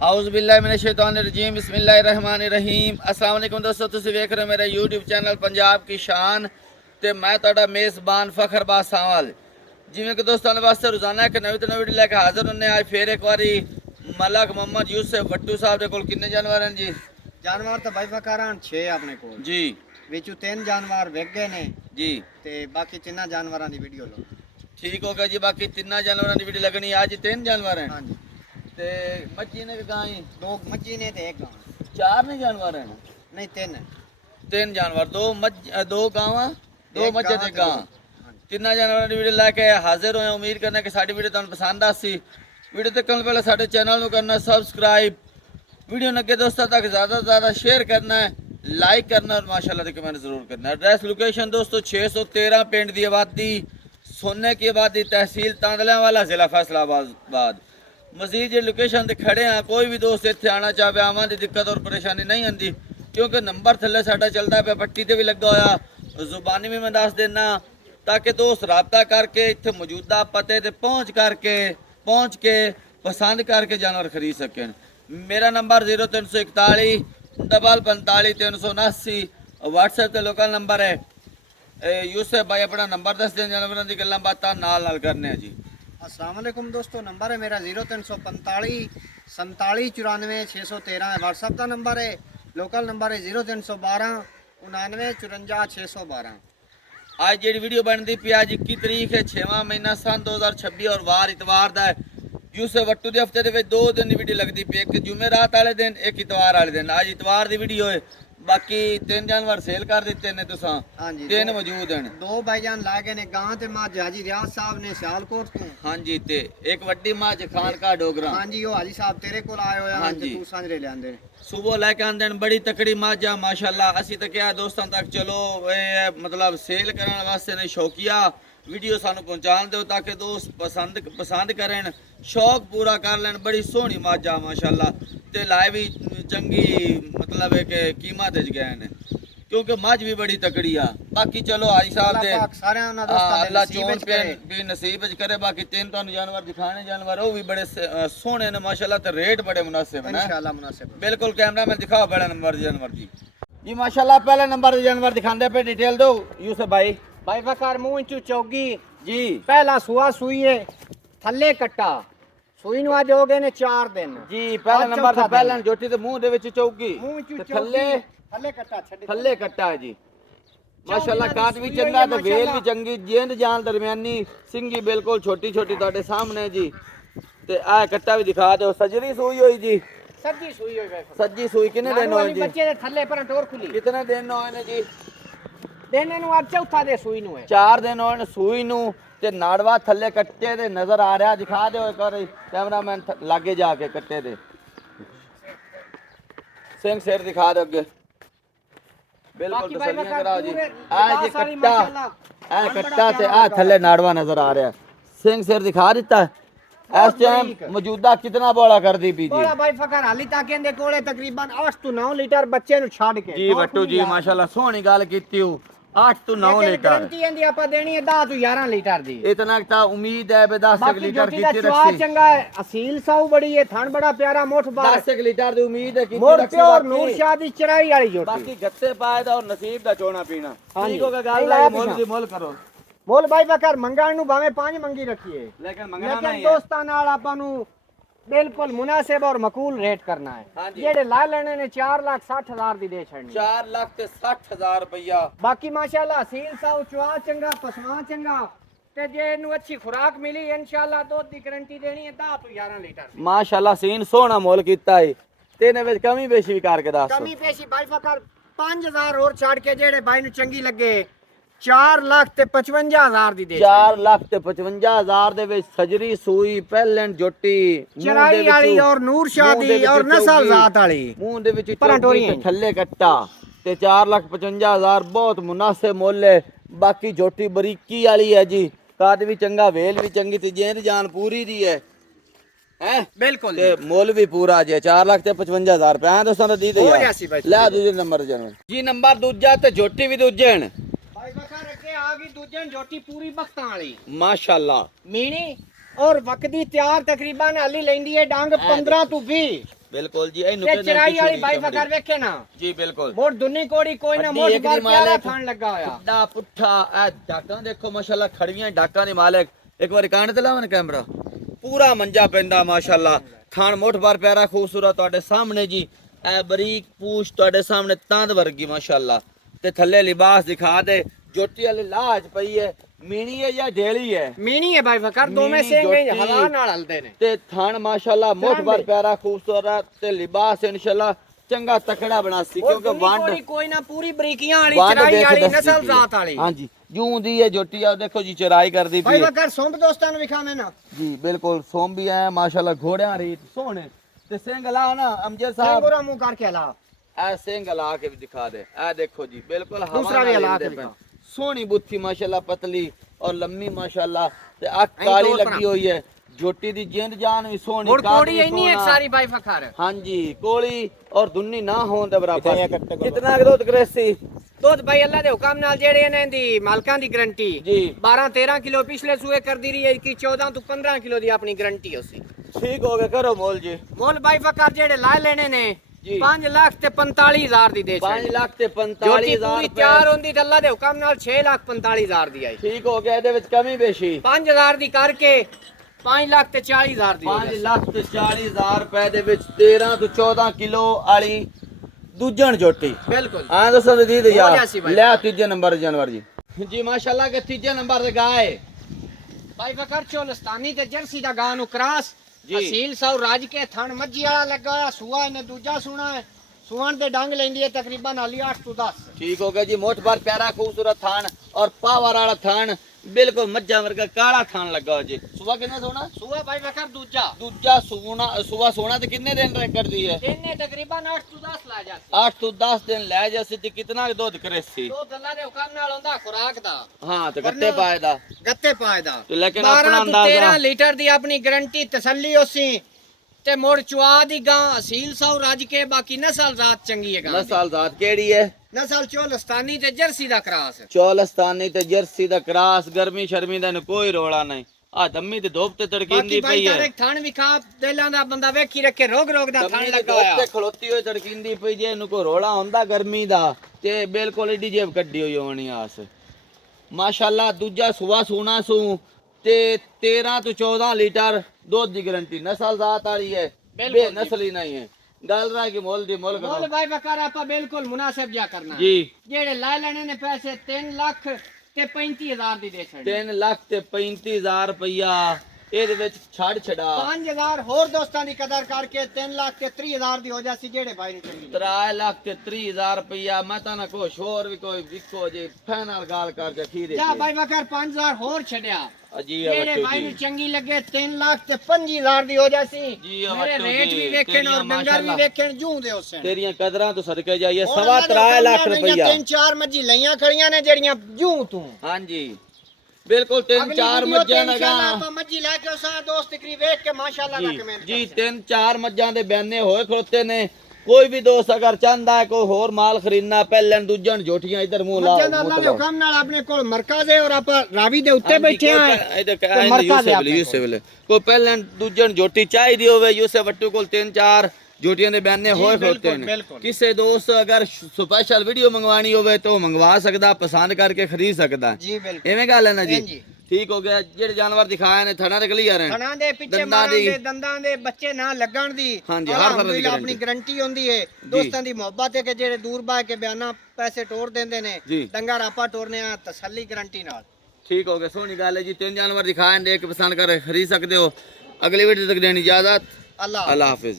ਆਊਜ਼ु ਬਿल्लाहि मिनश शैतानिर रजीम बिस्मिल्लाहिर रहमानिर रहीम। अस्सलाम वालेकुम दोस्तों, ਤੁਸੀਂ ਵੇਖ ਰਹੇ ਹੋ ਮੇਰਾ YouTube ਚੈਨਲ ਪੰਜਾਬ ਕੀ ਸ਼ਾਨ ਤੇ ਮੈਂ ਤੁਹਾਡਾ ਮੇਜ਼ਬਾਨ ਫਖਰ ਬਾਸਾਵਲ। ਜਿਵੇਂ ਕਿ ਦੋਸਤਾਂ ਦੇ ਵਾਸਤੇ ਰੋਜ਼ਾਨਾ ਇੱਕ ਨਵੀਂ ਤੋਂ ਨਵੀਂ ਵੀਡੀਓ ਲੈ ਕੇ ਹਾਜ਼ਰ ਹੁੰਨੇ ਅੱਜ ਫੇਰ ਇੱਕ ਵਾਰੀ ਮਲਕ ਮੁਹੰਮਦ ਯੂਸਫ ਵੱਟੂ ਸਾਹਿਬ ਦੇ ਕੋਲ ਕਿੰਨੇ ਜਾਨਵਰ ਹਨ ਜੀ? ਜਾਨਵਰ ਤਾਂ ਬਾਈ ਫਕਾਰਾਂ 6 ਆਪਣੇ ਕੋਲ ਜੀ, ਵਿੱਚੋਂ 3 ਜਾਨਵਰ ਵਿਕ ਗਏ ਨੇ ਜੀ ਤੇ ਬਾਕੀ ਤਿੰਨਾਂ ਜਾਨਵਰਾਂ ਦੀ ਵੀਡੀਓ ਲਓ। ਠੀਕ ਹੋ ਗਿਆ ਜੀ। ਬਾਕੀ ਤਿੰਨਾਂ ਜਾਨਵਰਾਂ ਦੀ ਵੀਡੀਓ ਲੱਗਣੀ ਅੱਜ 3 ਜਾਨਵਰ ਹਨ ਹਾਂਜੀ, ਤੇ ਮੱਝੀ ਨੇ ਗਾਂ ਹੀ 2 ਮੱਝੀ ਨੇ ਤੇ 1 ਗਾਂ। 4 ਨੇ ਜਾਨਵਰ ਹਨ? ਨਹੀਂ 3 3 ਜਾਨਵਰ, 2 ਗਾਵਾਂ, 2 ਮੱਝਾਂ ਤੇ ਗਾਂ। ਹਾਂਜੀ। ਤਿੰਨਾਂ ਜਾਨਵਰਾਂ ਦੀ ਵੀਡੀਓ ਲੈ ਕੇ ਹਾਜ਼ਰ ਹੋਏ। ਉਮੀਦ ਕਰਨਾ ਕਿ ਸਾਡੀ ਵੀਡੀਓ ਤੁਹਾਨੂੰ ਪਸੰਦ ਆਸੀ। ਵੀਡੀਓ ਦੇਖਣ ਤੋਂ ਪਹਿਲਾਂ ਸਾਡੇ ਚੈਨਲ ਨੂੰ ਕਰਨਾ ਸਬਸਕ੍ਰਾਈਬ, ਵੀਡੀਓ ਨੂੰ ਅੱਗੇ ਦੋਸਤਾਂ ਤੱਕ ज़्यादा से ज़्यादा शेयर करना है, लाइक करना और माशाल्लाह से कमेंट ज़रूर करना है। एड्रेस लोकेशन दोस्तों 613 पिंड की आबादी, सोने की आबादी, तहसील तांदलियावाला, ज़िला फैसलाबाद। मजीद ये लोकेशन ते खड़े हैं, कोई भी दोस्त इत्थे आना चाहे आवां दी दिक्कत और परेशानी नहीं आती क्योंकि नंबर थल्ले साडा चलता पे, पट्टी ते भी लगा होया, जुबानी भी मैं दस देना ताकि दोस्त रबता करके इत्थे मौजूदा पते ते पहुँच के पसंद करके जानवर खरीद सकें। मेरा नंबर 0341 45 379, व्हाट्सएप ते लोकल नंबर है। यूसुफ भाई अपना नंबर दस दें, जानवरों की गल्लां बातां नाल करने जी। अस्सलाम वालेकुम दोस्तों, नंबर है मेरा 0345 47 94 613 है, व्हाट्सएप का नंबर है। लोकल नंबर है 0312 99 54 612। आज जी वीडियो बनती पी आज 21 तरीक है 6वां महीना सन 2026 और वार इतवार का है। यूसुफ वट्टू के हफ्ते के 2 दिन की वीडियो लगती पी, एक जुमेरात वाले दिन, एक इतवार वाले दिन। आज इतवार की वीडियो है। बाकी 3 जानवर सेल कर दिते ने तुसां? हाँ जी, 3 मौजूद हैं। 2 भाईजान ला गए ने गां ते मां हाजी रियाज साहब ने सियालकोट तो। हाँ जी, ते एक वड्डी मां खान का डोगरा। हाँ जी, वो हाजी साहब तेरे कोल आए होया हाँ ते जी। तू सांझरे ले आंदे। सुबह लेके आंदे ने बड़ी तकड़ी माजा माशाल्लाह। असी तो क्या दोस्तों तक चलो मतलब सेल करने वास्ते ने शौकिया वीडियो सानू पहुंचा दो ताकि दोस्त पसंद करें, शौक पूरा कर लें। बड़ी सोहनी माजा माशाल्लाह ते लाए भी चंगी मतलब है कि कीमत च गए ने क्योंकि मझ भी बड़ी तकड़ी आ। बाकी चलो हाजी साहब दे अल्लाह चोन पे भी नसीब च करे। बाकी 3 तुहानू जानवर दिखाने जानवर वो भी बड़े सोहने ने माशाल्लाह ते रेट बड़े मुनासिब है इंशाल्लाह मुनासिब। बिल्कुल। कैमरा में दिखाओ बड़ा नंबर जानवर जी माशाल्लाह। पहले नंबर के जानवर दिखाते पे, डिटेल दो यूसुफ भाई। भाई फकार मुंह चू चौगी जी, पहला सुआ सुई है, थल्ले कट्टा सुई नु आज हो गए ने 4 दिन जी। पहला नंबर तो पहला जोटी ते मुंह दे विच चौकी, मुंह चू ते थल्ले थल्ले कट्टा छड्डी थल्ले कट्टा है जी माशाल्लाह। काट भी चंगा ते वेल भी चंगी, जेंद जान दरमियानी, सिंगी बिल्कुल छोटी छोटी ਤੁਹਾਡੇ सामने जी। ते आ कट्टा भी दिखा दो। सजरी सुई हुई जी, सज्जी सुई होई भाई। सज्जी सुई कितने दिन होए जी? बच्चे दे थल्ले पर टोर खुली कितने दिन होए ने जी? देने नु आज चौथा दे सुई नु है। 4 दिन होए ने सुई नु ते नाड़वा थल्ले कट्टे दे नजर आ रहा। दिखा दो एक बार कैमरामैन लागे जाके कट्टे दे सिंह सिर दिखा दो अगे बिल्कुल तसल्लियां कराओ जी। आ जी कट्टा ते आ थल्ले नाड़वा नजर आ रहा। सिंह सिर दिखा दिता है। इस टाइम मौजूदा कितना बोला कर दी पी जी? बोला भाई फकर हाली तक कहंदे कोले तकरीबन 8 तो 9 लीटर बच्चे नु छाड़ के जी वट्टू जी माशाल्लाह सोहनी गल कीती हो। 8 तो 9 लीटर गारंटी एंदी आपा देनी है 10 तो 11 लीटर दी। इतना ता उम्मीद है बे 10 लीटर की रखी चंगा है, असील साऊ बड़ी है, थन बड़ा प्यारा, मोठ बार 10 लीटर दी उम्मीद है की मोर प्योर नूर शाह दी चराई वाली जोटी। बाकी गत्ते पाए दा और नसीब दा चोना पीना ठीक होगा। नहीं गल लाया मोल दी मोल करो। मोल भाई बकर मंगाण नु भावे 5 मंगी रखिए, लेकिन मंगना नहीं है। दोस्तां नाल आपा नु बिल्कुल मुनासिब और मकूल रेट करना हाँ है। जी। जेड़े ला लेने ने 4,60,000 दी दे छड़नी। 4,60,000 रुपया। बाकी माशाल्लाह असील साऊ चवा चंगा, पसमा चंगा ते जे नु अच्छी खुराक मिली इंशाल्लाह दूध दी गारंटी देनी है 10 तो 11 लीटर। माशाल्लाह सीन सोहना मोल कीता है। तेने विच कमी बेशी भी करके दस। कमी पेशी भाई फकर 5,000 और छाड़ के जेड़े भाई नु चंगी लगे 4,55,000 दी दे। 4,55,000 दे विच सजरी सुई पहलन जोटी चराई वाली और नूर शाह दी और नस्ल जात वाली मुंह दे विच चौकी ते थल्ले कट्टा ते 4,55,000 बहुत मुनासिब मोल है। बाकी जोटी बरीकी वाली है जी, काद भी चंगा, वेल भी चंगी ते जेंद जान पूरी दी है हैं बिल्कुल ते मोल भी पूरा जे 4,55,000 रुपए है दोस्तों दी दे ले दूजे नंबर जी। नंबर दूजा ते जोटी भी दूजे हैं भाई बकर रखे आ गई दूजे जोटी पूरी बख्तां वाली माशाल्लाह। मीनी और वक्ती तैयार तकरीबन हाली लेंदी है डंग 15 तो 20 ਬਿਲਕੁਲ ਜੀ ਇਹ ਤੇ ਨੁਕਰੇ ਚਰਾਈ ਵਾਲੀ ਬਾਈ ਫਕਰ ਵੇਖੇ ਨਾ ਜੀ ਬਿਲਕੁਲ ਮੋੜ ਦੁੰਨੀ ਕੋੜੀ ਕੋਈ ਨਾ ਅੱਡੀ ਮੋੜ ਇੱਕ ਦੀ ਬਾਰ ਪਿਆਰਾ ਮਾਲਕ। ਥਾਣ ਲੱਗਾ ਹੋਇਆ ਦਾ ਪੁੱਠਾ ਇਹ ਡਾਕਾਂ ਦੇਖੋ ਮਾਸ਼ਾਅੱਲਾ ਖੜੀਆਂ ਡਾਕਾਂ ਦੇ ਮਾਲਕ ਇੱਕ ਵਾਰੀ ਕਾਣ ਤੇ ਲਾਵਨ ਕੈਮਰਾ ਪੂਰਾ ਮੰਜਾ ਪੈਂਦਾ ਮਾਸ਼ਾਅੱਲਾ ਥਾਣ ਮੁੱਠ ਬਾਰ ਪਿਆਰਾ ਖੂਬਸੂਰਤ ਤੁਹਾਡੇ ਸਾਹਮਣੇ ਜੀ ਇਹ ਬਰੀਕ ਪੂਛ ਤੁਹਾਡੇ ਸਾਹਮਣੇ ਤੰਦ ਵਰਗੀ ਮਾਸ਼ਾਅੱਲਾ ਤੇ ਥੱਲੇ ਲਿਬਾਸ ਦਿਖਾ ਦੇ ਜੋਟੀ ਵਾਲੀ ਲਾਜ ਪਈ ਹੈ ਮੀਣੀ ਹੈ ਜਾਂ ਢੇਲੀ ਹੈ ਮੀਣੀ ਹੈ ਬਾਈ ਫਕਰ ਦੋਵੇਂ ਮੀਣੀ, ਸਿੰਘੇ ਜੋਟੀ। ਹਵਾ ਨਾਲ ਹਲਦੇ ਨੇ ਤੇ ਥਾਣ ਮਾਸ਼ਾਅੱਲਾ ਮੁੱਠ ਬਾਰ ਪਿਆਰਾ ਖੂਬਸੂਰਤ ਤੇ ਲਿਬਾਸ ਇਨਸ਼ਾਅੱਲਾ ਚੰਗਾ ਤਕੜਾ ਬਣਾਸੀ ਉਹ ਕਿਉਂਕਿ ਦੁੰਨੀ ਵੰਡ ਕੋੜੀ ਕੋਈ ਨਾ ਪੂਰੀ ਬਰੀਕੀਆਂ ਵਾਲੀ ਵੰਡ ਚਰਾਈ ਦੇਖ ਵਾਲੀ ਦੱਸੀ ਨਸਲ ਦੀ ਜ਼ਾਤ ਹੈ। ਵਾਲੀ ਹਾਂਜੀ ਜੂੰ ਦੀ ਹੈ ਜੋਟੀ ਆ ਦੇਖੋ ਜੀ ਚਰਾਈ ਕਰਦੀ ਬਾਈ ਪਈ ਹੈ ਫਕਰ ਸੌਂਪ ਦੋਸਤਾਂ ਨੂੰ ਵਿਖਾਵੇਂ ਨਾ ਜੀ ਬਿਲਕੁਲ ਸੋਮ ਵੀ ਆਇਆ ਮਾਸ਼ਾਅੱਲਾ ਘੋੜਿਆਂ ਰੀਤ ਸੋਹਣੇ ਤੇ ਸਿੰਘ ਲਾ ਨਾ ਅਮਜਦ ਸਾਹਿਬ ਸਿੰਘੋਰਾ ਮੂੰਹ ਕਰਕੇ ਹਲਾ ਐ ਸਿੰਘ ਲਾ ਕੇ ਵੀ ਦਿਖਾ ਦੇ ਐ ਦੇਖੋ ਜੀ ਬਿਲकुल ਹਵਾ ਦੂਸਰਾ ਵੀ ਨਾਲ ਹਿਲਾ ਕੇ ਹਿਲਦੇ ਪਏ। ਦਿਖਾ। ਸੋਹਣੀ ਬੁੱਥੀ ਮਾਸ਼ਾਅੱਲਾ ਪਤਲੀ ਔਰ ਲੰਮੀ ਮਾਸ਼ਾਅੱਲਾ ਤੇ ਅੱਖ ਐਂ ਕਾਲੀ ਤੋਰ ਲੱਗੀ ਤਰ੍ਹਾਂ। ਹੋਈ ਹੈ ਜੋਟੀ ਦੀ ਜਿੰਦ ਜਾਨ ਵੀ ਸੋਹਣੀ ਮੋੜ ਕੱਦ ਕੋੜੀ ਵੀ ਇੰਨੀ ਇੱਕ ਸੋਹਣਾ। ਸਾਰੀ ਬਾਈ ਫਕਰ ਹਾਂਜੀ ਕੋਲੀ ਔਰ ਦੁੰਨੀ ਨਾ ਹੋਣ ਦੇ ਬਰਾਬਰ ਕਿਤਨੇ ਕੱਟੇ ਕੋਲ? ਕਿਤਨਾ ਗਦੋਤ ਕ੍ਰੇਸੀ ਦੁੱਧ ਭਾਈ ਅੱਲਾ ਦੇ ਹੁਕਮ ਨਾਲ ਜਿਹੜੇ ਇਹਨਾਂ ਦੀ ਮਾਲਕਾਂ ਦੀ ਗਰੰਟੀ ਜੀ 12 13 ਕਿਲੋ ਪਿਛਲੇ ਸੂਏ ਕਰਦੀ ਰਹੀ ਹੈ ਕਿ 14 ਤੋਂ 15 ਕਿਲੋ ਦੀ ਆਪਣੀ ਗਰੰਟੀ ਉਸੇ ਠੀਕ ਹੋ ਗਿਆ ਕਰੋ ਮੋਲ ਜੀ ਮੁੱਲ ਬਾਈ ਫਕਰ ਜਿਹੜੇ ਲਾਏ ਲੈਣੇ ਨੇ ਜੀ। 5 ਲੱਖ ਤੇ 45000 ਦੀ ਦੇ 5 ਲੱਖ ਤੇ ਜੋਟੀ 45000 ਪੂਰੀ ਤਿਆਰ ਹੁੰਦੀ ਤਾਂ ਅੱਲਾ ਦੇ ਹੁਕਮ ਨਾਲ 6 ਲੱਖ 45000 ਦੀ ਆਈ ਠੀਕ ਹੋ ਗਿਆ ਇਹਦੇ ਵਿੱਚ ਕਮੀ ਬੇਸ਼ੀ 5000 ਦੀ ਕਰਕੇ 5 ਲੱਖ ਤੇ 40000 ਦੀ 5 ਲੱਖ ਤੇ 40000 ਰੁਪਏ ਦੇ ਵਿੱਚ 13 ਤੋਂ 14 ਕਿਲੋ ਵਾਲੀ ਦੂਜਣ ਜੋਟੀ ਬਿਲਕੁਲ ਆਂ ਦੱਸੋ ਦੀਦ ਹੋ ਯਾਰ ਜਾਸੀ ਬਾਈ। ਲੈ ਤੀਜੇ ਨੰਬਰ ਜਾਨਵਰ ਜੀ ਜੀ ਮਾਸ਼ਾਅੱਲਾ ਕੇ ਤੀਜੇ ਨੰਬਰ ਤੇ ਗਾਏ ਭਾਈ ਫਕਰ ਚੋਲਸਤਾਨੀ ਤੇ ਜਰਸੀ ਦਾ ਗਾਂ ਨੂੰ ਕਰਾਸ ਜੀ। ਅਸੀਲ ਸੌ ਰਾਜ ਕੇ ਥਣ ਮੱਝੀ ਵਾਲਾ ਲੱਗਾ ਹੋਇਆ ਸੂਆ ਇਹਨੇ ਦੂਜਾ ਸੂਣਾ ਹੈ ਸੂਣ ਦੇ ਡੰਗ ਲੈਂਦੀ ਹੈ ਤਕਰੀਬਨ ਹਾਲੀ 8 ਤੋਂ 10 ਠੀਕ ਹੋ ਗਿਆ ਜੀ ਮੋਟ ਬਾਰ ਪਿਆਰਾ ਖੂਬਸੂਰਤ ਥਾਨ ਔਰ ਪਾਵਰ ਵਾਲਾ ਥਾਨ ਬਿਲਕੁਲ ਮੱਝਾਂ ਵਰਗਾ ਕਾਲਾ ਥਾਨ ਲੱਗਾ ਹੋ ਜੀ ਸੁਬਾ ਕਿੰਨਾ ਸੋਣਾ ਸੂਆ ਭਾਈ ਫਕਰ ਦੂਜਾ ਦੂਜਾ ਸੁਬਾ ਸੋਣਾ ਤੇ ਕਿੰਨੇ ਦਿਨ ਕਰਦੀ ਹੈ ਇਹਨੇ ਤਕਰੀਬਨ 8 ਤੋਂ 10 ਲਾ ਜਾ 8 ਤੋਂ 10 ਦਿਨ ਲੈ ਜਾ ਸੀ ਤੇ ਕਿਤਨਾ ਕੁ ਦੁੱਧ ਕਰੇ ਸੀ ਦੋ ਗੱਲਾਂ ਦੇ ਹੁਕਮ ਨਾਲ ਹੁੰਦਾ ਖੁਰਾਕ ਦਾ ਹਾਂ ਤੇ ਗੱਤੇ ਪਾਏ ਦਾ ਗੱਤੇ ਪਾਏ ਦਾ ਤੇ ਲੇਕਿਨ 12 ਆਪਣਾ ਤੋਂ ਅੰਦਾਜ਼ਾ 13 ਲੀਟਰ ਦੀ ਆਪਣੀ ਗਰੰਟੀ ਤਸੱਲੀ ਹੋਸੀ ਤੇ ਮੁੜ ਚੁਆ ਦੀ ਗਾਂ ਅਸੀਲ ਸੌ ਰੱਜ ਕੇ ਬਾਕੀ ਨਸਲ ਜ਼ਾਤ ਚੰਗੀ ਹੈ ਗਾਂ ਦੀ। ਨਸਲ ਜ਼ਾਤ ਕਿਹੜੀ ਹੈ ਨਸਲ ਚੋਲਸਤਾਨੀ ਤੇ ਜਰਸੀ ਦਾ ਕਰਾਸ ਚੌਲਸਤਾਨੀ ਤੇ ਜਰਸੀ ਦਾ ਕਰਾਸ ਗਰਮੀ ਸ਼ਰਮੀ ਦਾ ਇਹਨੂੰ ਕੋਈ ਰੋਲਾ ਨਹੀਂ ਆ ਦੰਮੀ ਤੇ ਧੁੱਪ ਤੇ ਬਾਕੀ ਤੜਕੀਂਦੀ ਭਾਈ ਪਈ ਹੈ ਤਾਰੇ ਥਣ ਵਿਖਾ ਦੇਲਾਂ ਦਾ ਬੰਦਾ ਵੇਖੀ ਰੱਖੇ ਰੋਗ ਦਾ ਥਣ ਦੰਮੀ ਤੇ ਲੱਗਾ ਧੁੱਪ ਹੋਇਆ ਤੇ ਖਲੋਤੀ ਹੋਈ ਤੜਕੀਂਦੀ ਪਈ ਜੇ ਇਹਨੂੰ ਕੋਈ ਰੋਲਾ ਹੁੰਦਾ ਗਰਮੀ ਦਾ ਤੇ ਬਿਲਕੁਲ ਏਡੀ ਜੇਬ ਕੱਢੀ ਹੋਈ ਹੋਣੀ ਆਸ ਮਾਸ਼ਾਅੱਲਾ ਦੂਜਾ ਸੁਆ ਸੋਣਾ ਸੂ ਤੇ 13 ਤੋਂ 14 ਲੀਟਰ ਦੁੱਧ ਦੀ ਗਾਰੰਟੀ ਨਸਲ ਜ਼ਾਤ ਵਾਲੀ ਹੈ ਬਿਲਕੁਲ ਬੇ ਨਸਲੀ ਨਹੀਂ ਹੈ ਗੱਲ ਰਾ ਕਿ ਮੁੱਲ ਦੀ ਮੁੱਲ ਮੁੱਲ ਕਰੋ ਭਾਈ ਬਕਾਰ ਆਪਾਂ ਬਿਲਕੁਲ ਮੁਨਾਸਿਬ ਜਾ ਕਰਨਾ ਜੀ ਜਿਹੜੇ ਲੈ ਲੈਣੇ ਨੇ ਪੈਸੇ 3 ਲੱਖ ਤੇ 35000 ਦੀ ਦੇ ਛੱਡ 3 ਲੱਖ ਤੇ 35000 ਰੁਪਇਆ ਇਹਦੇ ਵਿੱਚ ਛੱਡ ਛਡਾ 5000 ਹੋਰ ਦੋਸਤਾਂ ਦੀ ਕਦਰ ਕਰਕੇ 3 ਲੱਖ ਤੇ 30000 ਦੀ ਹੋ ਜਾਸੀ ਜਿਹੜੇ ਭਾਈ ਨੂੰ ਚੰਗੀ 3 ਲੱਖ ਤੇ 30000 ਰੁਪਇਆ ਮੈਂ ਤਾਂ ਨਾ ਕੁਛ ਹੋਰ ਵੀ ਕੋਈ ਵਿਕੋ ਜੇ ਫਾਈਨਲ ਗੱਲ ਕਰ ਕੇ ਖੀਰੇ ਜਾ ਭਾਈ ਬਕਾਰ 5000 ਹੋਰ ਛੱਡਿਆ ਜੀ ਜਿਹੜੇ ਭਾਈ ਨੂੰ ਚੰਗੀ ਲੱਗੇ 3 ਲੱਖ ਤੇ 25000 ਦੀ ਹੋ ਜਾਸੀ ਜੀ, ਆ ਮੇਰੇ ਵੱਟੋ ਰੇਟ ਜੀ, ਵੀ ਵੇਖਣ ਤੇਰੀਆਂ ਔਰ ਡੰਗਰ ਵੀ ਮਾਸ਼ਾਅੱਲਾ। ਵੇਖਣ ਜੂੰ ਦੇ ਉਸੇ ਤੇਰੀਆਂ ਕਦਰਾਂ ਤੋਂ ਸਦਕੇ ਜਾਈਏ ਸਵਾ 3 ਲੱਖ ਰੁਪਇਆ 3-4 ਮੱਝੀ ਲਈਆਂ ਖੜੀਆਂ ਨੇ ਜਿਹੜੀਆਂ ਜੂੰ ਤੂੰ ਹਾਂਜੀ ਬਿਲਕੁਲ 3-4 ਮੱਝਾਂ ਲਗਾ ਆਪਾਂ ਮੱਝੀ ਲੈ ਕੇ ਉਸਾਂ ਦੋਸਤ ਤਕਰੀ ਵੇਖ ਕੇ ਮਾਸ਼ਾਅੱਲਾ ਦਾ ਜੀ ਕਮੈਂਟ ਜੀ 3-4 ਮੱਝਾਂ ਦੇ ਬਿਆਨੇ ਹੋਏ ਖਲੋਤੇ ਨੇ ਕੋਈ ਵੀ ਦੋਸਤ ਅਗਰ ਚਾਹੁੰਦਾ ਹੈ ਕੋਈ ਹੋਰ ਮਾਲ ਖਰੀਦਣਾ ਪਹਿਲਾਂ ਦੂਜਣ ਜੋਟੀਆਂ ਇਧਰ ਮੂੰਹ ਲਾ ਮੱਝਾਂ ਦਾ ਅੱਲਾ ਦੇ ਹੁਕਮ ਨਾਲ ਆਪਣੇ ਕੋਲ ਮਰਕਜ਼ ਹੈ ਔਰ ਆਪਾਂ ਰਾਵੀ ਦੇ ਉੱਤੇ ਬੈਠੇ ਆ ਕੋਈ ਪਹਿਲਾਂ ਦੂਜਣ ਜੋਟੀ ਚਾਹੀਦੀ ਹੋਵੇ ਯੂਸਫ ਵੱਟੂ ਕੋਲ 3-4 ਜੋਟੀਆਂ ਦੇ ਬਿਆਨੇ ਹੋਏ ਖਲੋਤੇ ਨੇ ਬਿਲਕੁਲ। ਕਿਸੇ ਦੋਸਤ ਅਗਰ ਸਪੈਸ਼ਲ ਵੀਡੀਓ ਮੰਗਵਾਣੀ ਹੋਵੇ ਤਾਂ ਉਹ ਮੰਗਵਾ ਸਕਦਾ ਪਸੰਦ ਕਰਕੇ ਖਰੀਦ ਸਕਦਾ ਜੀ ਬਿਲਕੁਲ ਐਵੇਂ ਗੱਲ ਹੈ ਨਾ ਜੀ ਹਾਂਜੀ। ਠੀਕ ਹੋ ਗਿਆ ਜਿਹੜੇ ਜਾਨਵਰ ਦਿਖਾਏ ਨੇ ਥਣਾ ਤੇ ਕਲੀਅਰ ਹੈ ਥਣਾਂ ਦੇ ਪਿੱਛੇ ਦੰਦਾਂ ਮਾਰਨ ਦੀ। ਦੇ ਦੰਦਾਂ ਦੇ ਬੱਚੇ ਨਾ ਲੱਗਣ ਦੀ ਹਾਂਜੀ, ਹਰ ਤਰ੍ਹਾਂ ਦੀ ਅਲਹਮਦੁਲਿਲਾ ਆਪਣੀ guarantee। ਗਾਰੰਟੀ ਹੁੰਦੀ ਹੈ ਦੋਸਤਾਂ ਦੀ ਮੁਹੱਬਤ ਹੈ ਕਿ ਜਿਹੜੇ ਦੂਰ ਬਾਹ ਕੇ ਬਿਆਨਾ ਪੈਸੇ ਟੋਰ ਦਿੰਦੇ ਨੇ ਜੀ। ਡੰਗਰ ਆਪਾਂ ਟੋਰਨੇ ਆ ਤਸੱਲੀ ਗਾਰੰਟੀ ਨਾਲ ਠੀਕ ਹੋ ਗਿਆ ਸੋਹਣੀ ਗੱਲ ਹੈ ਜੀ 3 ਜਾਨਵਰ ਦਿਖਾਏ ਨੇ ਦੇਖ ਕੇ ਪਸੰਦ ਕਰ ਖਰੀਦ ਸਕਦੇ ਹੋ ਅਗਲੀ ਵੀਡੀਓ ਤੱਕ ਦੇਣੀ ਇਜਾਜ਼ਤ ਅੱਲਾ अल्लाह हाफिज।